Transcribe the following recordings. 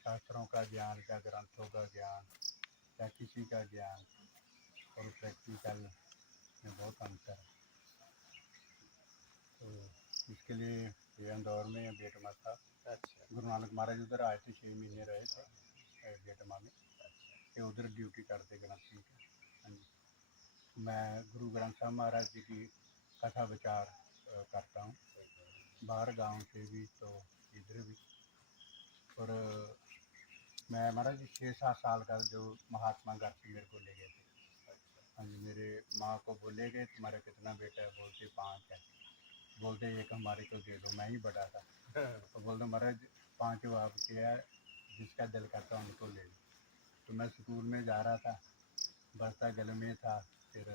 शास्त्रों का ज्ञान, क्या ग्रंथों का ज्ञान, क्या किसी का ज्ञान और प्रैक्टिकल में बहुत अंतर है। तो इसके लिए ये इंदौर में बेटमा था। अच्छा। गुरु नानक महाराज उधर आए थे, 6 महीने रहे थे बेटमा में। ये उधर ड्यूटी करते ग्रंथी के। हाँ जी। मैं गुरु ग्रंथ साहब महाराज जी की कथा विचार करता हूँ, बाहर गांव से भी तो इधर भी। और मैं महाराज जी 6-7 साल का जो महात्मा घर से मेरे को ले गए थे। हाँ जी। मेरे माँ को बोले गए तुम्हारा कितना बेटा है? बोलते 5 है। बोलते एक हमारे को दे दो, मैं ही बड़ा था। तो बोलते महाराज 5 आपके है, जिसका दिल करता उनको ले लो। तो मैं स्कूल में जा रहा था, बस्ता गले में था, फिर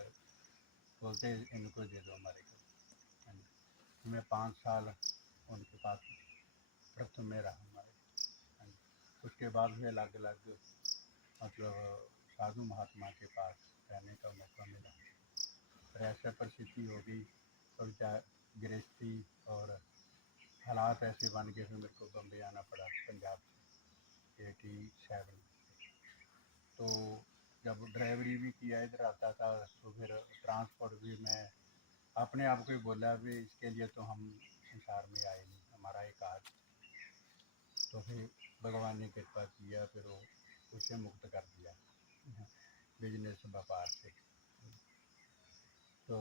बोलते इनको दे दो हमारे को। हाँ जी। मैं 5 साल उनके पास प्रथम में रहा हमारे। हाँ जी। उसके बाद भी अलग अलग मतलब साधु महात्मा के पास रहने का मौका मिला। पर ऐसा परिस्थिति हो गई और गृहस्थी और हालात ऐसे बन गए, फिर मेरे को बम्बे आना पड़ा पंजाब से 87 में। तो जब ड्राइवरी भी किया इधर आता था, तो फिर ट्रांसपोर्ट भी मैं अपने आप को ही बोला भी इसके लिए तो हम संसार में आए नहीं, हमारा एक आज। तो फिर भगवान ने कृपा किया, फिर वो उसे मुक्त कर दिया बिजनेस व्यापार से। तो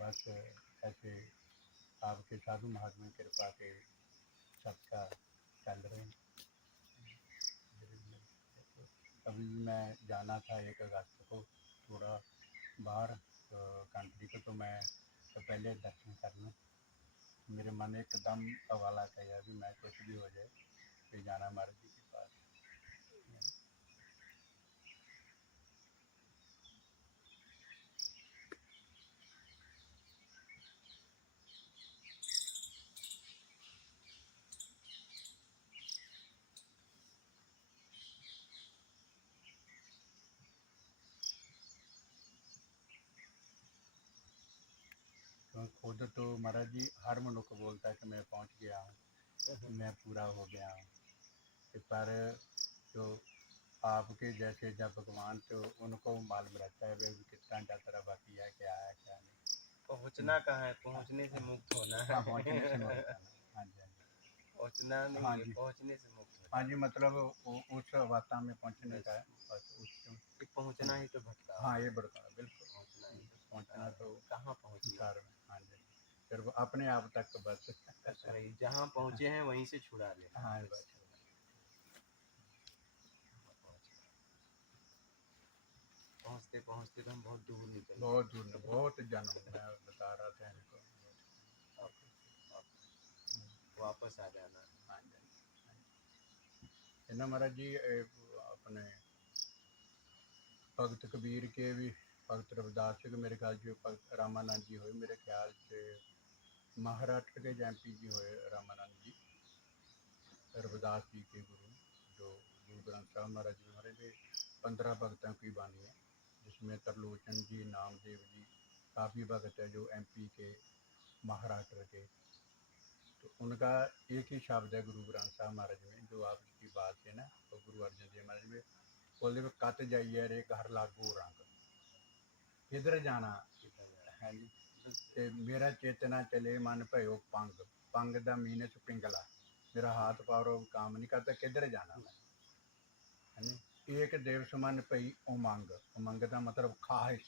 बस ऐसे आपके साधु महात्मा की कृपा के सबका चल रहे हैं। अभी भी मैं जाना था 1 अगस्त को थोड़ा बाहर कंट्री को, तो मैं तो पहले दर्शन कर लूँ। मेरे मन एकदम हवाला किया भी मैं कुछ भी हो जाए फिर जाना महाराज जी के पास। तो खुद तो महाराज जी हर मनुष्य बोलता है कि मैं पहुंच गया हूँ, मैं पूरा हो गया हूँ। पर जो आपके जैसे जब भगवान, तो उनको मालूम रहता है वे कितना यात्रा बाकी है, क्या है क्या नहीं। पहुँचना कहाँ है, पहुँचने से मुक्त होना है। हाँ, पहुँचने से मुक्त होना। हाँ जी, हाँ जी। पहुँचना नहीं हाँ है, जी, पहुँचने से मुक्त होना हाँ जी। मतलब उस अवस्था में पहुँचने का है बस है। पहुँचना ही तो भटका। हाँ, ये बढ़ता है बिल्कुल। पहुँचना ही तो पहुँचना तो कहाँ पहुँचना। संसार में। हाँ जी। फिर वो अपने आप तक बस वही जहाँ पहुँचे हैं वहीं से छुड़ा लेना। हाँ बस। पहुँचते पहुँचते तो हम बहुत दूर निकल बहुत दूर में, बहुत जन्म मैं बता रहा था इनको। वापस आ जाना। हाँ जी। महाराज जी अपने भगत कबीर के भी, भगत रविदास के मेरे ख्याल से भगत रामानंद जी हुए, मेरे ख्याल से महाराष्ट्र के एमपी जी हुए रामानंद जी, रविदास जी के गुरु, जो गुरु ग्रंथ साहब महाराज जी हमारे भी 15 भगतों की बानी है, जिसमें तरलोचन जी, नामदेव जी, काफ़ी भगत है जो एमपी के, महाराष्ट्र के। तो उनका एक ही शब्द है गुरु ग्रंथ साहब महाराज में, जो आपकी बात है ना, तो गुरु अर्जन देव महाराज में बोलते कत जाइए रे घर लागू रंग, किधर जाना है जी। ते मेरा चेतना चले मन भयो पंग, पंग दा मीनस पिंगला, मेरा हाथ पारो काम नहीं करता, किधर जाना मैं है नी। एक देव समान पई उमंग, उमंग का मतलब ख्वाहिश,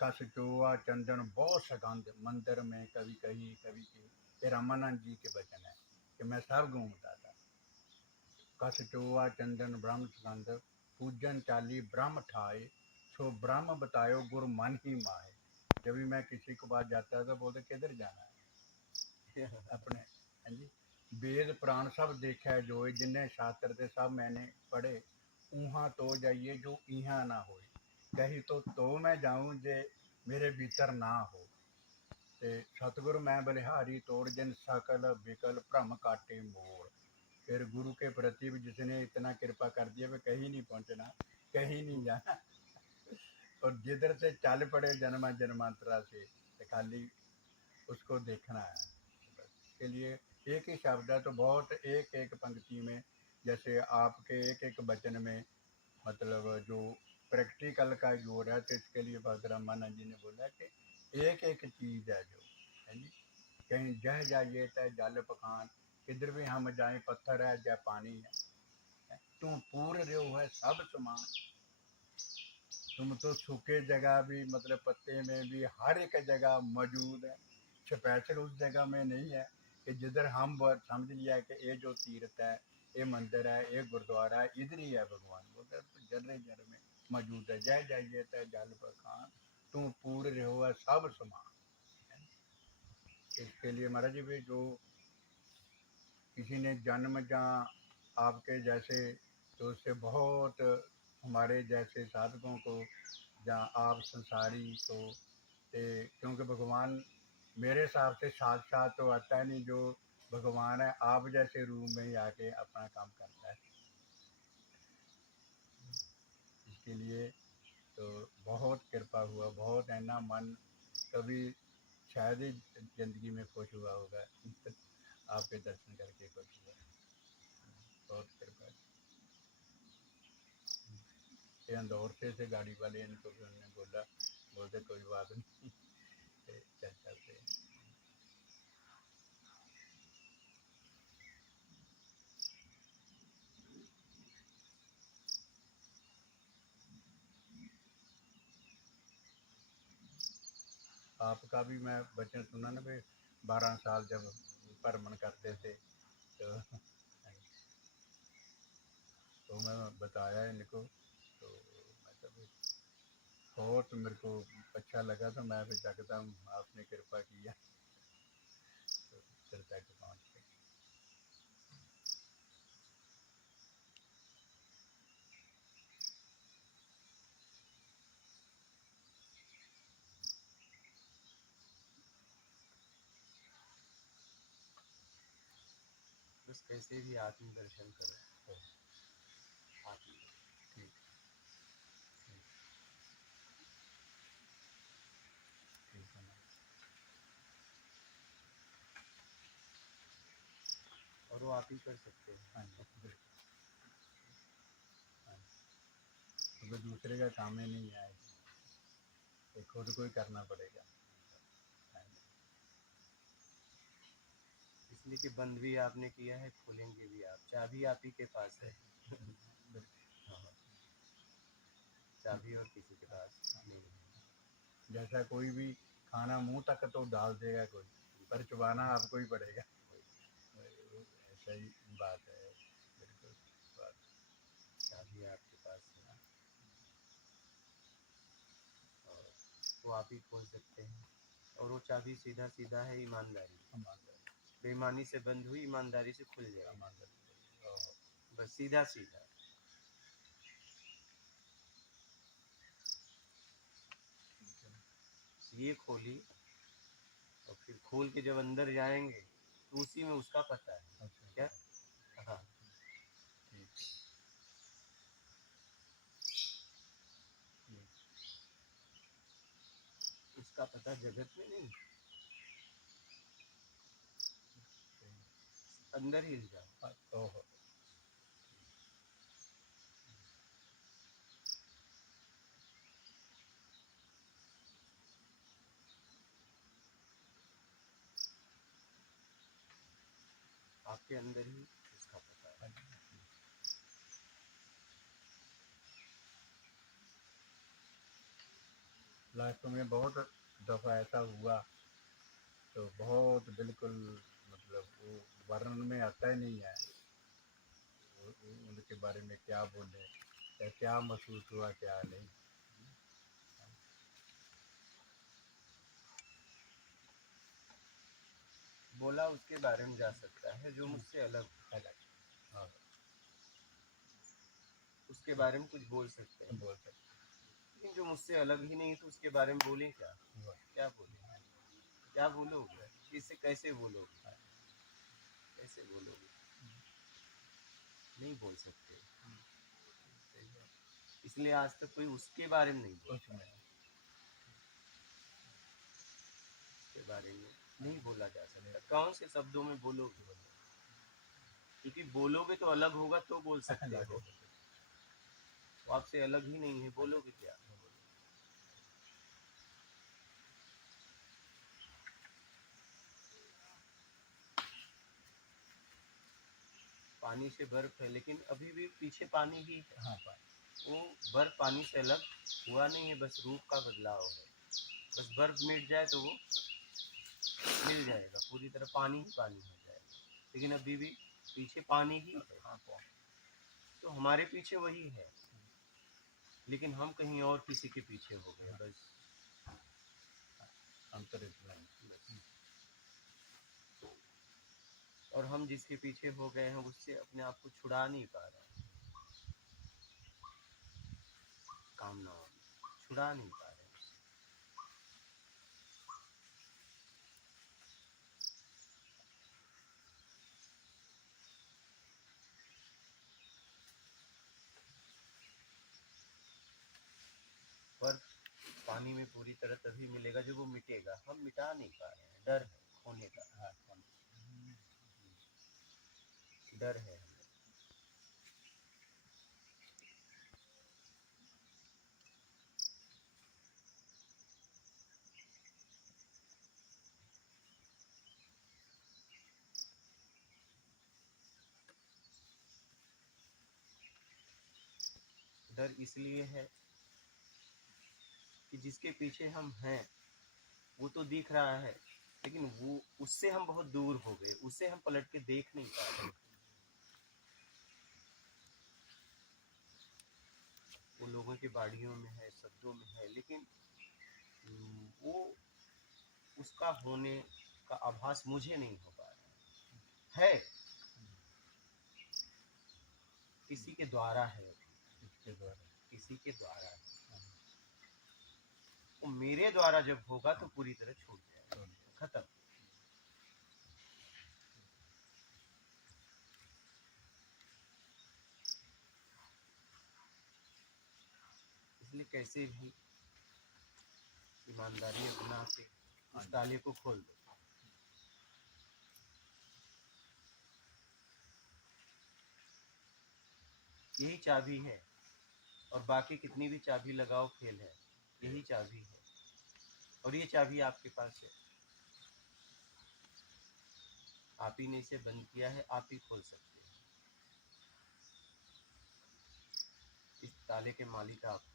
कस चोआ चंदन बहुत सगंध, मंदिर में कभी कही कभी कही। ये रामानंद जी के वचन है कि मैं सब घूमता था। कस चोआ चंदन ब्रह्म सुगंध, पूजन चाली ब्रह्म ठाए, सो ब्रह्म बतायो गुरु मन ही माए। जब भी मैं किसी के पास जाता तो बोलते किधर जाना है अपने। हाँ जी। वेद पुराण सब देखा जो, जिन्हें शास्त्र थे सब मैंने पढ़े, ऊहा तो जाइए जो इहा ना हो, कही तो मैं जाऊं जे मेरे भीतर ना हो। ते सतगुरु मैं बलिहारी तोड़, जिन सकल विकल भ्रम काटे मोड़। फिर गुरु के प्रति भी जिसने इतना कृपा कर दिया, वे कहीं नहीं पहुंचना, कहीं नहीं जाना और जिधर से चल पड़े जन्मा जन्मांतरा से, तो खाली उसको देखना है। बस इसके लिए एक ही शब्द है, तो बहुत एक एक पंक्ति में जैसे आपके एक एक वचन में मतलब जो प्रैक्टिकल का जोर है, तो इसके लिए भगत रामानंद जी ने बोला कि एक एक चीज़ है जो है जी। कहीं जह जाइए चाहे जल पखान, किधर भी हम जाएं पत्थर है चाहे पानी है, तुम पूर्ण रहो है सब समान। तुम तो सूखे जगह भी मतलब पत्ते में भी हर एक जगह मौजूद है। स्पेशल उस जगह में नहीं है कि जिधर हम समझ लिया कि ये जो तीर्थ है, ये मंदिर है, ये गुरुद्वारा है, इधर ही है भगवान। उधर तो जर्रे जर में मौजूद है। जय जाइए तय जल पर खान, तुम पूरे रहो है सब समान। इसके लिए महाराज जी भी जो किसी ने जन्म जहाँ आपके जैसे, तो उससे बहुत हमारे जैसे साधकों को जहाँ आप संसारी को, क्योंकि भगवान मेरे हिसाब से साक्षात तो आता है नहीं, जो भगवान है आप जैसे रूप में ही आके अपना काम करता है। इसके लिए तो बहुत कृपा हुआ, बहुत है ना, मन कभी शायद ही जिंदगी में खुश हुआ होगा आपके दर्शन करके खुश हुआ। बहुत कृपा है। ये इंदौर से गाड़ी वाले इनको भी उन्होंने बोला, बोलते कोई बात नहीं चल चलते हैं। आपका भी मैं वचन सुना ना भाई, 12 साल जब भ्रमण करते थे तो मैं बताया इनको, तो मैं कभी बहुत मेरे को अच्छा लगा, तो मैं भी जागता हूँ आपने कृपा किया तो फिर तक पहुँच गए। बस कैसे भी आत्म दर्शन करो। आत्म ठीक ठीक ठीक है ना। और वो आप ही कर सकते हैं। हाँ जी बिल्कुल। हाँ जी, क्योंकि दूसरे का काम ही नहीं है, ये खुद को ही करना पड़ेगा। हाँ जी, इसलिए कि बंद भी आपने किया है, खोलेंगे भी आप। चाबी आप ही के पास है। बिल्कुल। हाँ, चाबी और किसी के पास नहीं है। जैसा कोई भी खाना मुंह तक तो डाल देगा कोई, पर चबाना आपको ही पड़ेगा। ऐसा ही बात है। बिल्कुल बात। चाबी आपके पास है और वो आप ही खोल सकते हैं। और वो चाबी सीधा सीधा है ईमानदारी। ईमानदारी बेईमानी से बंद हुई, ईमानदारी से खुल जाएगी। ईमानदारी। ओहो, बस सीधा सीधा। ठीक है। ये खोली और फिर खोल के जब अंदर जाएंगे तो उसी में उसका पता है। अच्छा क्या? हाँ, ठीक है। ठीक उसका पता जगत में नहीं, है। अंदर ही जाओ। ओहो, आपके अंदर ही उसका पता है। लास्ट में बहुत दफ़ा ऐसा हुआ, तो बहुत बिल्कुल मतलब वो वर्णन में आता ही नहीं है। उनके बारे में क्या बोले या क्या महसूस हुआ क्या नहीं। बोला उसके बारे में जा सकता है जो मुझसे अलग हो। अलग। हाँ, उसके बारे में कुछ बोल सकते हैं, बोल सकते लेकिन जो मुझसे अलग ही नहीं तो उसके बारे में बोले क्या? हैं। क्या बोले? क्या बोलोगे? किससे कैसे बोलोगे? कैसे बोलोगे? नहीं बोल सकते। इसलिए आज तक कोई उसके बारे में नहीं बोला। उसमें उसके बारे में नहीं बोला जा सकता। कौन से शब्दों में बोलोगे? क्योंकि बोलोगे तो अलग होगा तो बोल सकते अलग हो, है। तो आपसे अलग ही नहीं है, बोलोगे क्या? पानी से बर्फ है, लेकिन अभी भी पीछे पानी ही है। हाँ पानी। वो बर्फ पानी से अलग हुआ नहीं है, बस रूप का बदलाव है। बस बर्फ मिट जाए तो वो मिल जाएगा, पूरी तरह पानी ही पानी हो जाएगा, लेकिन अभी भी पीछे पानी ही है। हाँ पानी। तो हमारे पीछे वही है, लेकिन हम कहीं और किसी के पीछे हो गए, बस। अंतरिक्ष में। और हम जिसके पीछे हो गए हैं उससे अपने आप को छुड़ा नहीं पा रहे हैं, कामनाओं छुड़ा नहीं पा रहे हैं उससे। पर पानी में पूरी तरह तभी मिलेगा जब वो मिटेगा, हम मिटा नहीं पा रहे हैं, डर है खोने का, हाँ डर है हमें। डर इसलिए है कि जिसके पीछे हम हैं वो तो दिख रहा है, लेकिन वो उससे हम बहुत दूर हो गए, उससे हम पलट के देख नहीं पा रहे। वो लोगों की बाड़ियों में है, शब्दों में है, लेकिन वो उसका होने का आभास मुझे नहीं हो पा रहा है। किसी के द्वारा है, इसके द्वारा। किसी के द्वारा है। वो मेरे द्वारा जब होगा तो पूरी तरह छूट जाएगा, खत्म। इसलिए कैसे भी ईमानदारी अपना के उस ताले को खोल दो। यही चाबी है, और बाकी कितनी भी चाबी लगाओ फेल है, यही चाबी है, और ये चाबी आपके पास है। आप ही ने इसे बंद किया है, आप ही खोल सकते हैं। इस ताले के मालिक आप।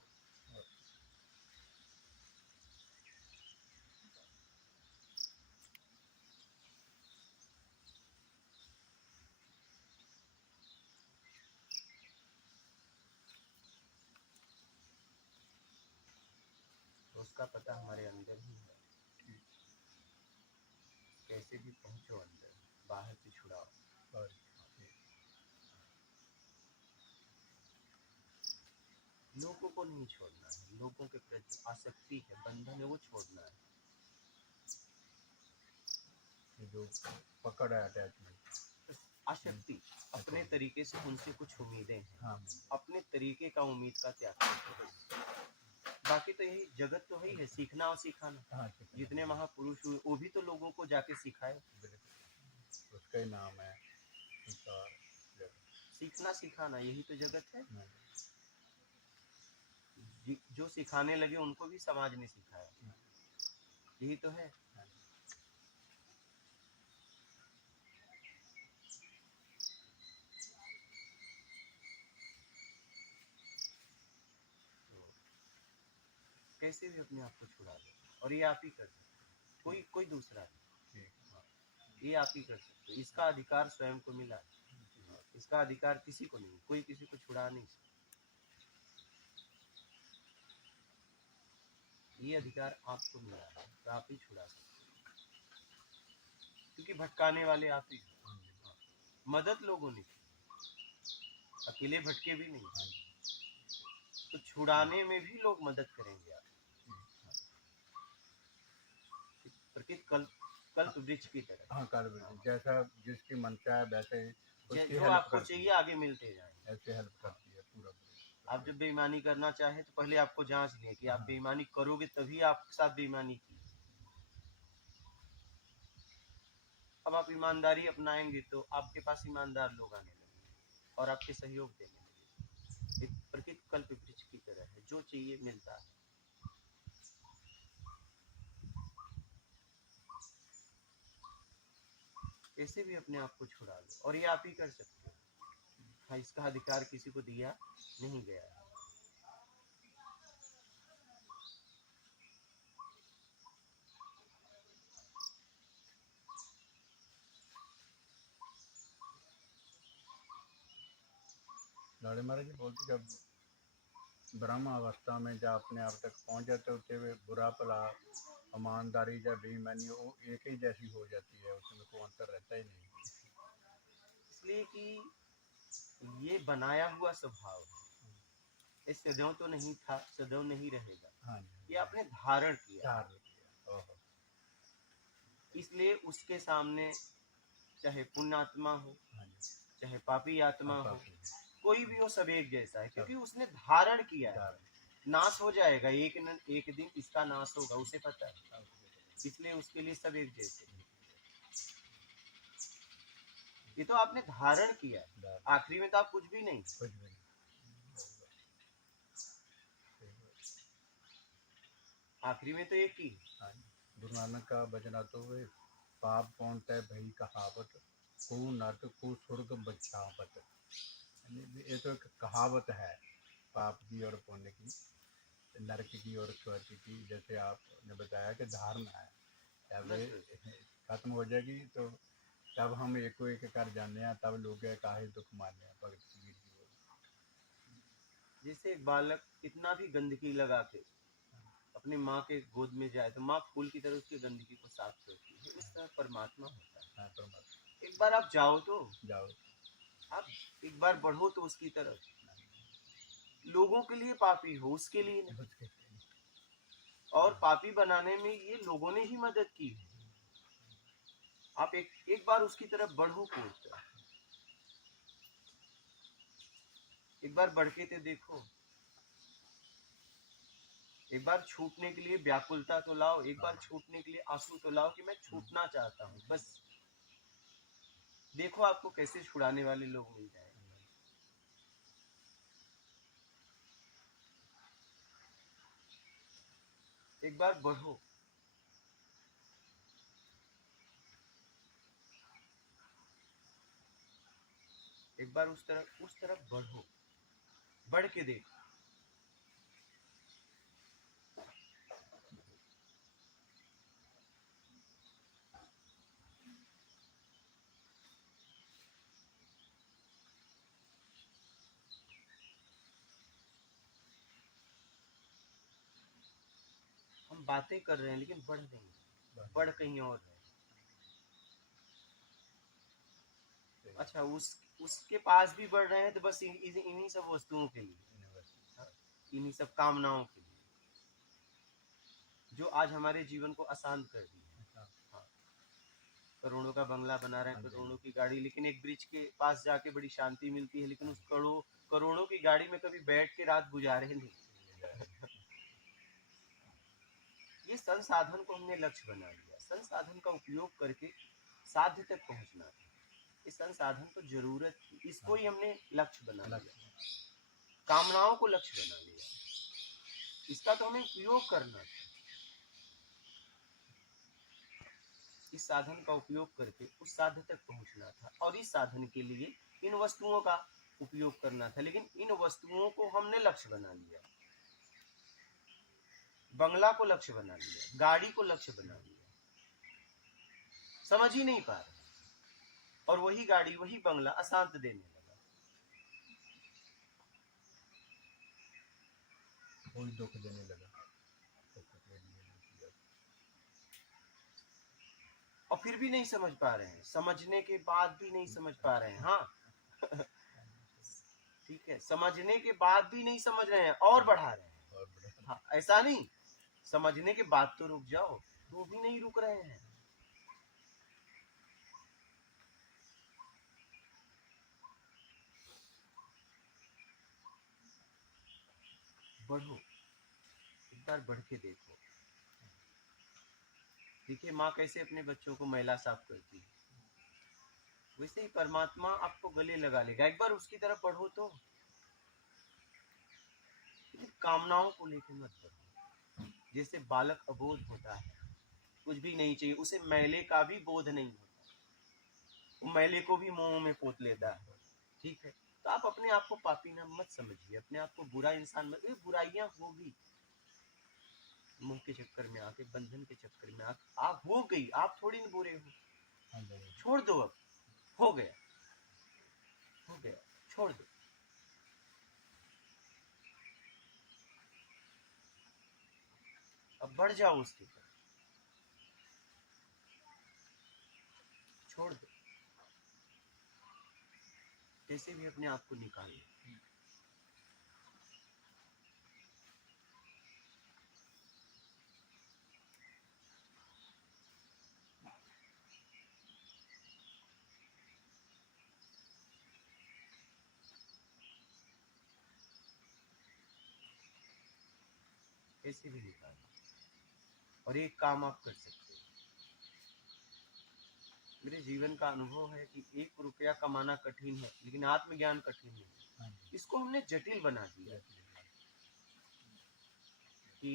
उसका पता हमारे अंदर ही है, कैसे भी पहुंचो अंदर, बाहर से छुड़ाओ। लोगों को नहीं छोड़ना है, लोगों के प्रति आसक्ति है, बंधन है, वो छोड़ना है। जो पकड़ है अटैचमेंट, आसक्ति, अपने तरीके से उनसे कुछ उम्मीदें हैं, हाँ अपने तरीके का उम्मीद का त्याग करो। बाकी तो यही जगत तो ही है, सीखना और सिखाना। हाँ जितने महापुरुष हुए वो भी तो लोगों को जाके सिखाए। उसका ही नाम है सीखना सिखाना, यही तो जगत है। जो सिखाने लगे उनको भी समाज ने सिखाया, यही तो है। कैसे भी अपने आप को छुड़ा दो, और ये आप ही कर सकते, कोई दूसरा नहीं, ये आप ही कर सकते। इसका अधिकार स्वयं को मिला, इसका अधिकार किसी को नहीं, कोई किसी को छुड़ा नहीं सकता। ये अधिकार आपको मिला है, तो आप ही छुड़ा सकते, क्योंकि भटकाने वाले आप ही। मदद लोगों ने की, अकेले भटके भी नहीं, तो छुड़ाने में भी लोग मदद करेंगे आप, प्रकृति कल्प वृक्ष की तरह। हाँ कल्प, जैसा जिसकी मनसा है वैसे जो आपको चाहिए आगे मिलते जाए, ऐसे हेल्प करती है पूरा। आप जब बेईमानी करना चाहे तो पहले आपको जांच लें कि आप बेईमानी करोगे तभी आपके साथ बेईमानी की। अब आप ईमानदारी अपनाएंगे तो आपके पास ईमानदार लोग आने लगेंगे और आपके सहयोग देने लगेंगे। एक प्रकृति कल्प वृक्ष की तरह है, जो चाहिए मिलता है। कैसे भी अपने आप को छुड़ा लो, और ये आप ही कर सकते हो। हाँ, इसका अधिकार किसी को दिया नहीं गया है। लाड़े महाराज जी बोलते जब ब्रह्म अवस्था में जब अपने आप तक पहुंच जाते होते हुए बुरा भला ईमानदारी या बेईमानी वो एक ही जैसी हो जाती है, उसमें कोई अंतर रहता ही नहीं। इसलिए कि ये बनाया हुआ स्वभाव है, ये सदैव तो नहीं था, सदैव नहीं रहेगा। हाँ जी, ये आपने धारण किया, धारण किया। ओहो। इसलिए उसके सामने चाहे पुण्यात्मा हो, हाँ जी, चाहे पापी आत्मा हो, पापी कोई भी हो, सब एक जैसा है, क्योंकि उसने धारण किया है। धारण। नाश हो जाएगा एक न एक दिन, इसका नाश होगा, उसे पता है, इसलिए उसके लिए सब एक जैसे। ये तो आपने धारण किया, आखिरी में तो आप कुछ भी नहीं। कुछ भी नहीं। आखिरी में तो एक ही। हाँ जी, गुरु नानक का वचन आते हुए पाप कौन तय भई कहावत, को नरक को स्वर्ग बचावत। ये तो एक कहावत है पाप की और पुण्य की, नरक की और स्वर्ग की। जैसे आपने बताया कि धारणा है, जब ये खत्म हो जाएगी तो तब हम एको एक कर जाने हैं, तब लोग काहे दुख माने हैं। भगत कबीर जी बोले। जैसे एक बालक कितना भी गंदगी लगा के अपनी माँ के गोद में जाए तो माँ फूल की तरह उसकी गंदगी को साफ करती है, इस तरह परमात्मा होता है। हाँ, परमात्मा। एक बार आप जाओ तो जाओ, आप एक बार बढ़ो तो उसकी तरफ। लोगों के लिए पापी हो, उसके लिए नहीं। और पापी बनाने में ये लोगों ने ही मदद की है। आप एक बार उसकी तरफ बढ़ो कूदकर, एक बार बढ़ के तो देखो, एक बार छूटने के लिए व्याकुलता तो लाओ, एक बार छूटने के लिए आंसू तो लाओ कि मैं छूटना चाहता हूँ, बस देखो आपको कैसे छुड़ाने वाले लोग मिल जाएंगे। एक बार बढ़ो, एक बार उस तरफ बढ़ो, बढ़ के देखो। हम बातें कर रहे हैं लेकिन बढ़ नहीं, बढ़ कहीं और है। अच्छा, उसके पास भी बढ़ रहे हैं तो बस इन्हीं सब वस्तुओं के लिए, इन्हीं सब कामनाओं के लिए जो आज हमारे जीवन को आसान कर दी है। हाँ, करोड़ों का बंगला बना रहे हैं, करोड़ों की गाड़ी, लेकिन एक ब्रिज के पास जाके बड़ी शांति मिलती है, लेकिन उस करोड़ों की गाड़ी में कभी बैठ के रात गुजारे नहीं। ये संसाधन को हमने लक्ष्य बना लिया, संसाधन का उपयोग करके साध्य तक पहुंचना था। इस संसाधन को जरूरत थी, इसको ही हमने लक्ष्य बना लिया, कामनाओं को लक्ष्य बना लिया, इसका तो हमें उपयोग करना था। इस साधन का उपयोग करके उस साध्य तक पहुंचना था, और इस साधन के लिए इन वस्तुओं का उपयोग करना था, लेकिन इन वस्तुओं को हमने लक्ष्य बना लिया। बंगला को लक्ष्य बना लिया, गाड़ी को लक्ष्य बना लिया, समझ ही नहीं पा रहे, और वही गाड़ी वही बंगला अशांत देने लगा। कोई दुख देने लगा, और फिर भी नहीं समझ पा रहे हैं, समझने के बाद भी नहीं समझ पा रहे हैं। हाँ ठीक है, समझने के बाद भी नहीं समझ रहे हैं और बढ़ा रहे हैं। हाँ, ऐसा नहीं, समझने के बाद तो रुक जाओ, तो भी नहीं रुक रहे हैं। बढ़ो, एक बार बढ़ के देखो। देखिए माँ कैसे अपने बच्चों को मैला साफ करती है, वैसे ही परमात्मा आपको गले लगा लेगा। एक बार उसकी तरफ बढ़ो तो, लेकिन कामनाओं को लेकर मत बढ़ो। जैसे बालक अबोध होता है, कुछ भी नहीं चाहिए उसे, मैले का भी बोध नहीं होता, वो मैले को भी मुंह में पोत लेता है। ठीक है, तो आप अपने आप को पापी ना मत समझिए, अपने आप को बुरा इंसान मत। ये बुराइयां होगी, मुंह के चक्कर में आके, बंधन के चक्कर में आके आप हो गई, आप थोड़ी न बुरे हो। छोड़ दो, अब हो गया, हो गया, छोड़ दो। अब बढ़ जाओ उसके ऊपर, छोड़ दो, कैसे भी अपने आप को निकाल लो। कैसे भी निकाल लो। और एक काम आप कर सकते हो, मेरे जीवन का अनुभव है कि 1 रुपया कमाना कठिन है, लेकिन आत्मज्ञान कठिन नहीं है। इसको हमने जटिल बना दिया कि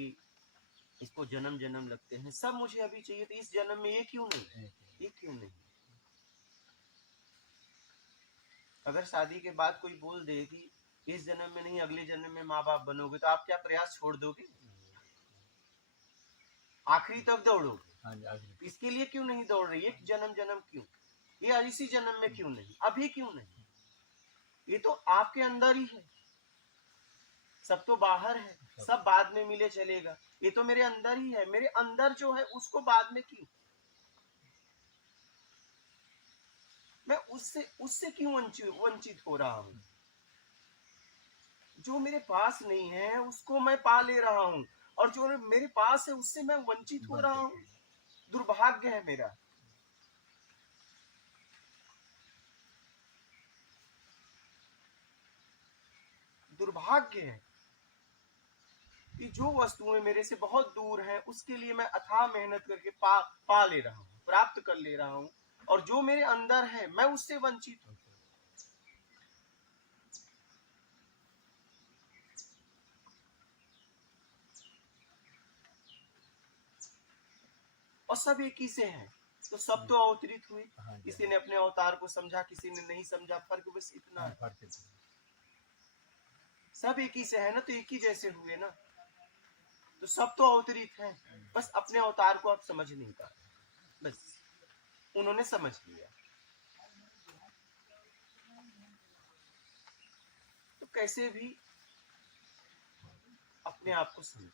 इसको जन्म जन्म लगते हैं, सब मुझे अभी चाहिए, तो इस जन्म में ये क्यों नहीं, ये क्यों नहीं। अगर शादी के बाद कोई बोल दे कि इस जन्म में नहीं अगले जन्म में माँ बाप बनोगे, तो आप क्या प्रयास छोड़ दोगे? आखिरी तक दौड़ोगे। इसके लिए क्यों नहीं दौड़ रही? एक जन्म जन्म क्यों, ये इसी जन्म में क्यों नहीं, अभी क्यों नहीं? ये तो आपके अंदर ही है, सब तो बाहर है, सब बाद में मिले चलेगा। ये तो मेरे अंदर ही है, मेरे अंदर जो है उसको बाद में क्यों, मैं उससे क्यों वंचित हो रहा हूं? जो मेरे पास नहीं है उसको मैं पा ले रहा हूं, और जो मेरे पास है उससे मैं वंचित हो रहा हूं। दुर्भाग्य है मेरा। दुर्भाग्य है कि जो वस्तुएं मेरे से बहुत दूर हैं उसके लिए मैं अथाह मेहनत करके पा ले रहा हूं, प्राप्त कर ले रहा हूं, और जो मेरे अंदर है मैं उससे वंचित हूं। और सब एक ही से हैं, तो सब तो अवतरित हुए। किसी ने अपने अवतार को समझा, किसी ने नहीं समझा, फर्क बस इतना है। सब एक ही से है ना, तो एक ही जैसे हुए ना, तो सब तो अवतरित हैं, बस अपने अवतार को आप समझ नहीं पा रहे, बस उन्होंने समझ लिया। तो कैसे भी अपने आप को समझ,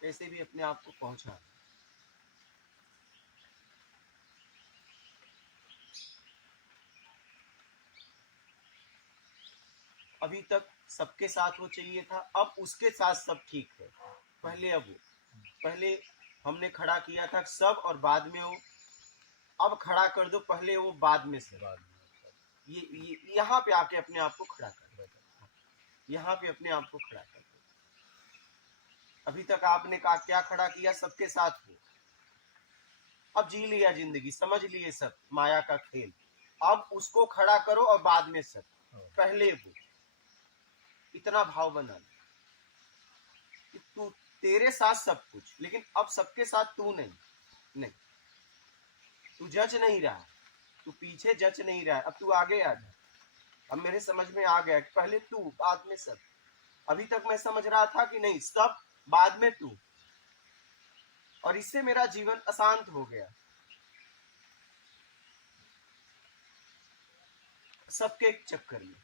कैसे भी अपने आप को पहुंचा। अभी तक सबके साथ वो चाहिए था, अब उसके साथ सब ठीक है। पहले अब वो, पहले हमने खड़ा किया था सब और बाद में वो, अब खड़ा कर दो, पहले वो बाद में से। ये यहाँ पे आके अपने आप को खड़ा कर, यहाँ पे अपने आप को खड़ा कर। अभी तक आपने कहा क्या खड़ा किया? सबके साथ हो। अब जी लिया जिंदगी, समझ लिए सब माया का खेल, अब उसको खड़ा करो और बाद में सब, पहले वो। इतना भाव बना कि तू, तेरे साथ सब कुछ, लेकिन अब सबके साथ तू नहीं, तू जज नहीं रहा, तू पीछे जज नहीं रहा, अब तू आगे आ जा। अब मेरे समझ में आ गया कि पहले तू बाद में सब। अभी तक मैं समझ रहा था कि नहीं, सब बाद में तू, और इससे मेरा जीवन अशांत हो गया। सबके चक्कर में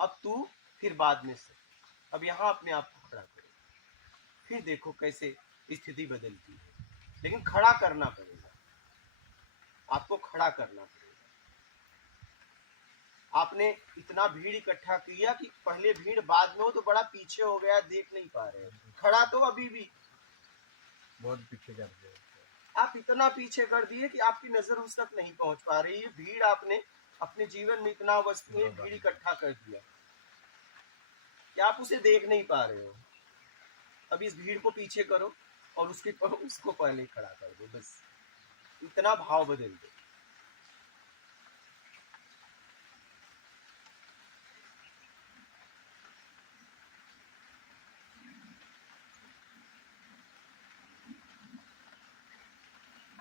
अब तू, फिर बाद में से। अब यहाँ अपने आप को खड़ा करो, फिर देखो कैसे स्थिति बदलती है। लेकिन खड़ा करना पड़ेगा, आपको खड़ा करना पड़ेगा। आपने इतना भीड़ इकट्ठा किया कि पहले भीड़, बाद में हो तो बड़ा पीछे हो गया, देख नहीं पा रहे। खड़ा तो अभी भी बहुत पीछे कर दिया, आप इतना पीछे कर दिए कि आपकी नजर उस तक नहीं पहुंच पा रही है। भीड़, आपने अपने जीवन में इतना वस्तुएं भीड़ इकट्ठा कर दिया कि आप उसे देख नहीं पा रहे हो। अब इस भीड़ को पीछे करो और उसको पहले खड़ा कर दो, बस इतना भाव बदल दो।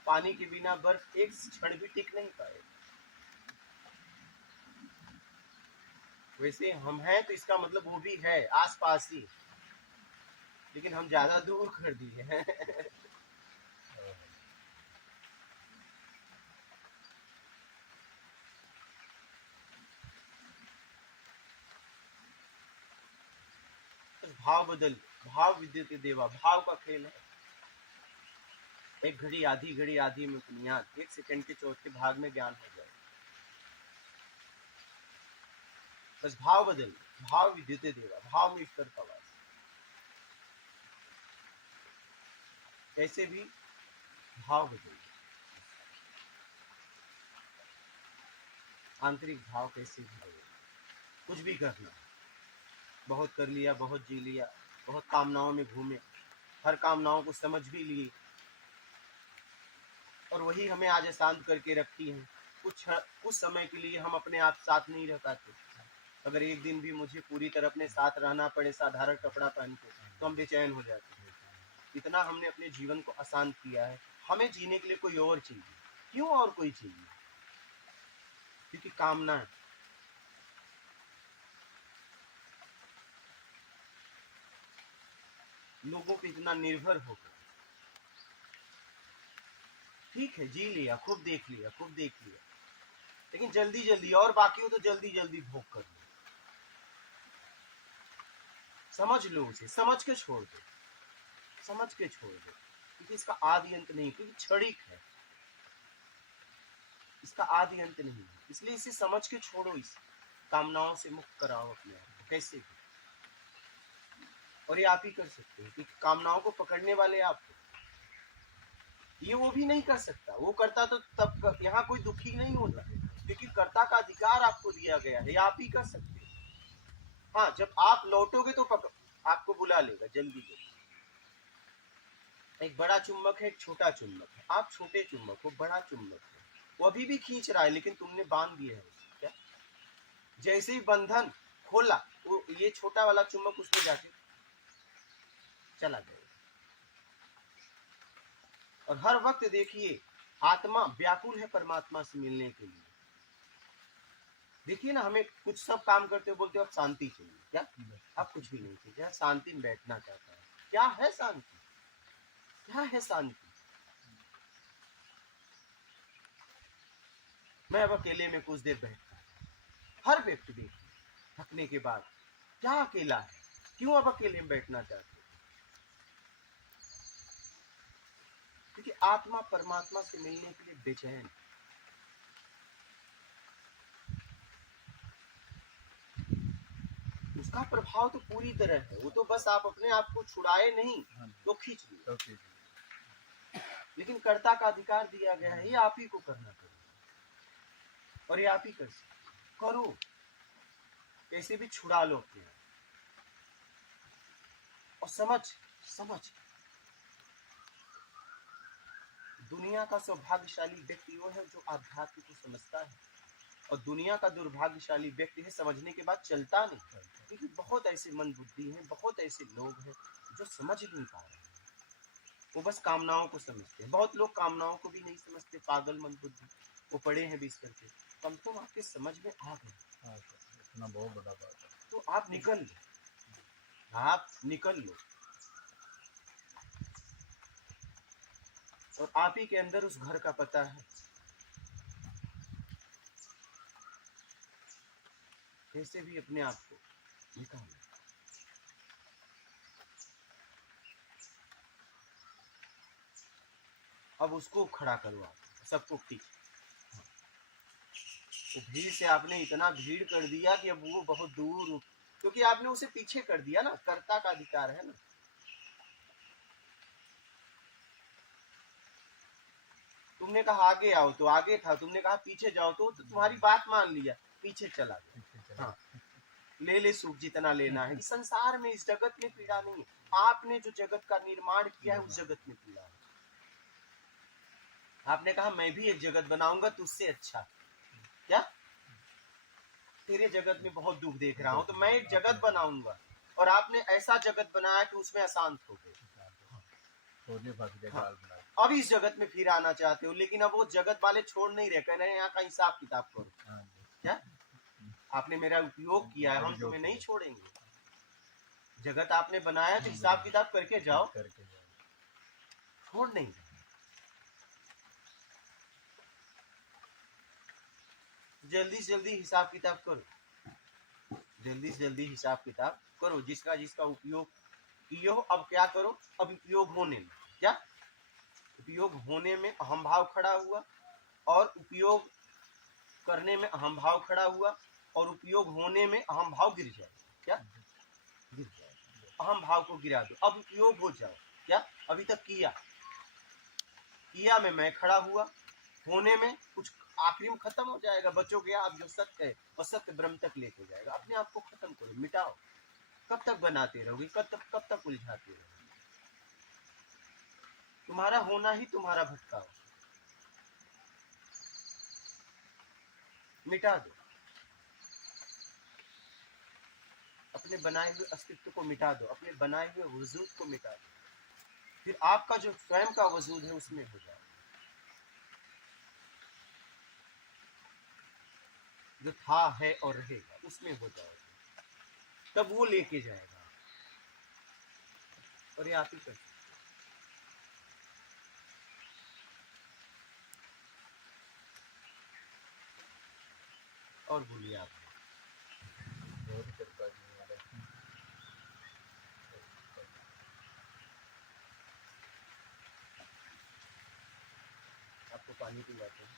पानी के बिना बर्फ एक क्षण भी टिक नहीं पाए। वैसे हम हैं तो इसका मतलब वो भी है आसपास ही, लेकिन हम ज्यादा दूर कर दिए हैं। भाव बदल, भाव विद्युत देवा, भाव का खेल है। एक घड़ी आधी में बुनियाद, 1 सेकंड के चौथे भाग में ज्ञान हो जाए। बस भाव बदल, भाव विद्युत देवा, भाव में ईश्वर का वास। कैसे भी भाव बदल, आंतरिक भाव कैसे भी बदल। कुछ भी करना, बहुत कर लिया, बहुत जी लिया, बहुत कामनाओं में घूमे, हर कामनाओं को समझ भी लिए, और वही हमें आज अशांत करके रखती हैं। कुछ समय के लिए हम अपने आप साथ नहीं रह पाते। अगर एक दिन भी मुझे पूरी तरह अपने साथ रहना पड़े साधारण कपड़ा पहन के, तो हम बेचैन हो जाते हैं। इतना हमने अपने जीवन को अशांत किया है। हमें जीने के लिए कोई और चाहिए। क्यों और कोई चाहिए? क्योंकि कामना है। लोगों पे इतना निर्भर होकर, ठीक है जी लिया, खूब देख लिया, खूब देख लिया, लेकिन जल्दी जल्दी, और बाकी हो तो जल्दी जल्दी भोग कर लो। समझ लो उसे, समझ के छोड़ दो, समझ के छोड़ दो, क्योंकि इसका आदि अंत नहीं, क्योंकि क्षणिक है, इसका आदि अंत नहीं है। इसलिए इसे समझ के छोड़ो, इस कामनाओं से मुक्त कराओ अपने आप को, कैसे भी। और ये आप ही कर सकते हो, क्योंकि कामनाओं को पकड़ने वाले आप हो। ये वो भी नहीं कर सकता, वो करता तो तब यहाँ कोई दुखी नहीं होता, क्योंकि कर्ता का अधिकार आपको दिया गया है, आप ही कर सकते हो। हाँ, जब आप लौटोगे तो आपको बुला लेगा जल्दी जल्दी। एक बड़ा चुंबक है, एक छोटा चुंबक है। आप छोटे चुंबक हो, बड़ा चुंबक है, वो अभी भी खींच रहा है, लेकिन तुमने बांध दिया है उसे। क्या? जैसे ही बंधन खोला, वो ये छोटा वाला चुंबक उसमें जाके चला गया। और हर वक्त देखिए, आत्मा व्याकुल है परमात्मा से मिलने के लिए। देखिए ना, हमें कुछ सब काम करते हो, बोलते हो अब शांति चाहिए। क्या? अब कुछ भी नहीं चाहिए, शांति में बैठना चाहता है। क्या है शांति? क्या है शांति? मैं अब अकेले में कुछ देर बैठता हूँ। हर व्यक्ति देखिए, थकने के बाद क्या अकेला है? क्यों अब अकेले में बैठना चाहते? क्योंकि आत्मा परमात्मा से मिलने के लिए बेचैन। उसका प्रभाव तो पूरी तरह है, वो तो बस आप अपने आप को छुड़ाए नहीं तो खींच लिए। लेकिन कर्ता का अधिकार दिया गया है, ये आप ही को करना पड़ेगा, और ये आप ही कर करो, कैसे भी छुड़ा लो अपने। और समझ दुनिया का सौभाग्यशाली व्यक्ति वो है जो आध्यात्म को समझता है, और दुनिया का दुर्भाग्यशाली व्यक्ति है समझने के बाद चलता नहीं। क्योंकि बहुत ऐसे मन बुद्धि हैं, बहुत ऐसे लोग हैं जो समझ नहीं पा रहे, वो बस कामनाओं को समझते हैं। बहुत लोग कामनाओं को भी नहीं समझते, पागल मन बुद्धि, वो पड़े हैं बिस्तर पे। कम से कम आपके समझ में आ गए, इतना बहुत बड़ा बात है। तो आप निकल लो, आप निकल लो, और आप ही के अंदर उस घर का पता है। कैसे भी अपने आप को निकालो। अब उसको खड़ा करो, आप सबको पीछे। तो भीड़ से आपने इतना भीड़ कर दिया कि अब वो बहुत दूर, क्योंकि आपने उसे पीछे कर दिया ना। कर्ता का अधिकार है ना। तुमने कहा आगे आओ तो आगे था, तुमने कहा पीछे जाओ तो तुम्हारी बात मान लिया, पीछे चला गया। हाँ, ले सुख जितना लेना है। इस संसार में, इस जगत में पीड़ा नहीं है। आपने जो जगत का निर्माण किया है उस जगत में पीड़ा है। आपने कहा मैं भी एक जगत बनाऊंगा तुझसे अच्छा। क्या? तेरे जगत में बहुत दुख देख रहा हूं, तो मैं एक जगत बनाऊंगा, और आपने ऐसा जगत बनाया कि उसमें अशांत हो गए। सोने भर के हाँ। जाल बनाए। अब इस जगत में फिर आना चाहते हो, लेकिन अब वो जगत वाले छोड़ नहीं रहे, कह रहे हैं यहाँ का हिसाब किताब करो। हाँ जी। क्या आपने मेरा उपयोग किया है, हम तुम्हें नहीं छोड़ेंगे। जगत आपने बनाया तो हिसाब किताब करके जाओ, करके जाओ। छोड़ नहीं। जल्दी से जल्दी हिसाब किताब करो, जल्दी से जल्दी हिसाब किताब करो, जिसका जिसका उपयोग किए हो। अब क्या करो, अब उपयोग होने में, क्या उपयोग होने में अहम भाव खड़ा हुआ, और उपयोग करने में अहम भाव खड़ा हुआ, और उपयोग होने में अहम भाव गिर जाए। क्या गिर जाए, अहम भाव को गिरा दो, अब उपयोग हो जाओ। क्या अभी तक किया में मैं खड़ा हुआ, होने में कुछ आखिरी में खत्म हो जाएगा, बच्चों के आप जो सत्य है और सत्य ब्रह्म तक लेके जाएगा। अपने आप को खत्म करो, मिटाओ। कब तक बनाते रहोगे, कब तक उलझाते रहोगे? तुम्हारा होना ही तुम्हारा भटकाव, मिटा दो। अपने बनाए हुए अस्तित्व को मिटा दो, अपने बनाए हुए वजूद को मिटा दो, फिर आपका जो स्वयं का वजूद है उसमें हो जाए, जो था है और रहेगा उसमें हो जाएगा, तब वो लेके जाएगा। और ये आप ही कर, और बोलिए आप। बहुत कृपा जी महाराज। आपको पानी पिलाते हैं,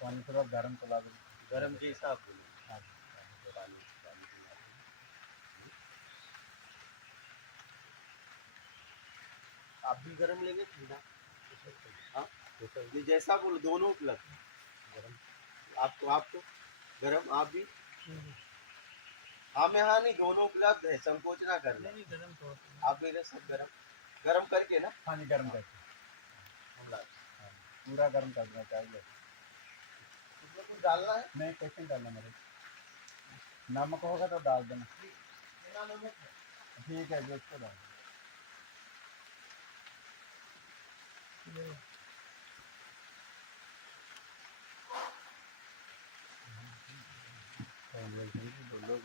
पानी थोड़ा गर्म चला दो। गर्म जैसा आप बोलिए। हाँ पानी पानी पिलाते हैं। आप भी गर्म लेंगे ठंडा? हाँ, ये जैसा बोलो, दोनों उपलब्ध है। गर्म आपको गर्म, आप भी। हाँ में हाँ नहीं, दोनों उपलब्ध है, संकोच ना करना। आप भी सब गरम गरम करके ना, पानी गर्म करके हम पूरा गर्म करना चाहिए। उसमें कुछ डालना है? नहीं, कैसे डालना मेरे, नमक होगा तो डाल देना। बिना नमक है। ठीक है जी, उसको डाल दो लोग